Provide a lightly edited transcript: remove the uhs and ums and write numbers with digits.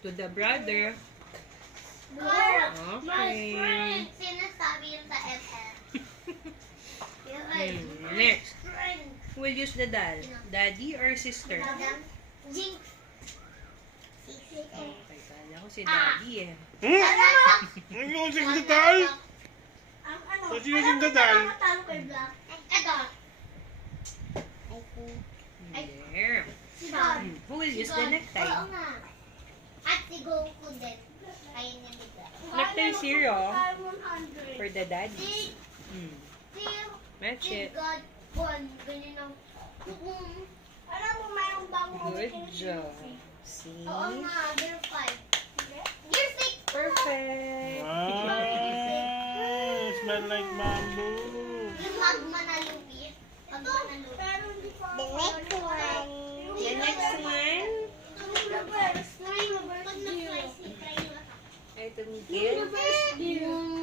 To the brother. Okay. Sinasabi yun sa FL. Next. Who will use the dal? Daddy or sister? Jinx. Okay, kala ko si Daddy eh. Ang using dadal? Ba't using dadal? Ito. There. Who will use the necktie? Oo nga. At si Goku din. Ayun yung bigla. Necktie zero for the daddy. Si Match it. God one. Ganyan ang... Alam mo, mayroong bagong Good job. See? Oo nga, year 5. Year 6. Perfect. Wow! Smell like bamboo. Yung magma na lupit. Magma na lupit. Pero hindi pa ako. The next one. Pag na-fly si Crayola. Ay, tumigil. Yung